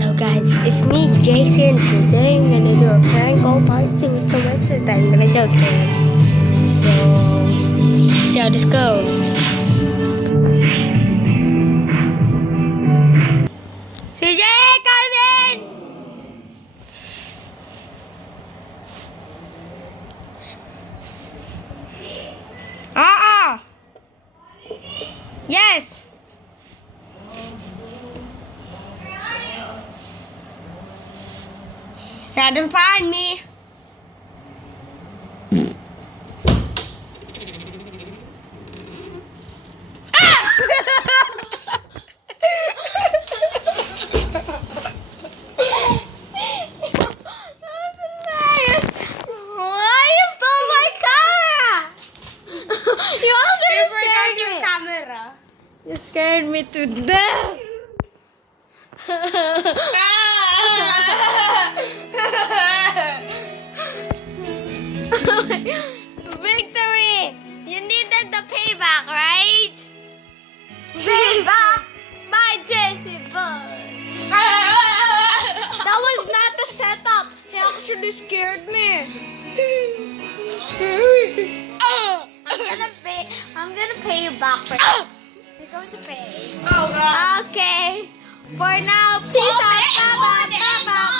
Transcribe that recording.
Hello guys, it's me Jason. Today I'm gonna do a prank all part 2 to my sister. I'm gonna joke her. So, see how this goes. CJ, come in! Yes! Try to find me. Why you stole my camera? You also scared me. Camera. You scared me to death. Victory! You needed the payback, right? Payback by Jesse Boy. That was not the setup. He actually scared me. Scary. I'm gonna pay you back for it. You're going to pay. Oh God. Okay. For now, peace out. Bye bye.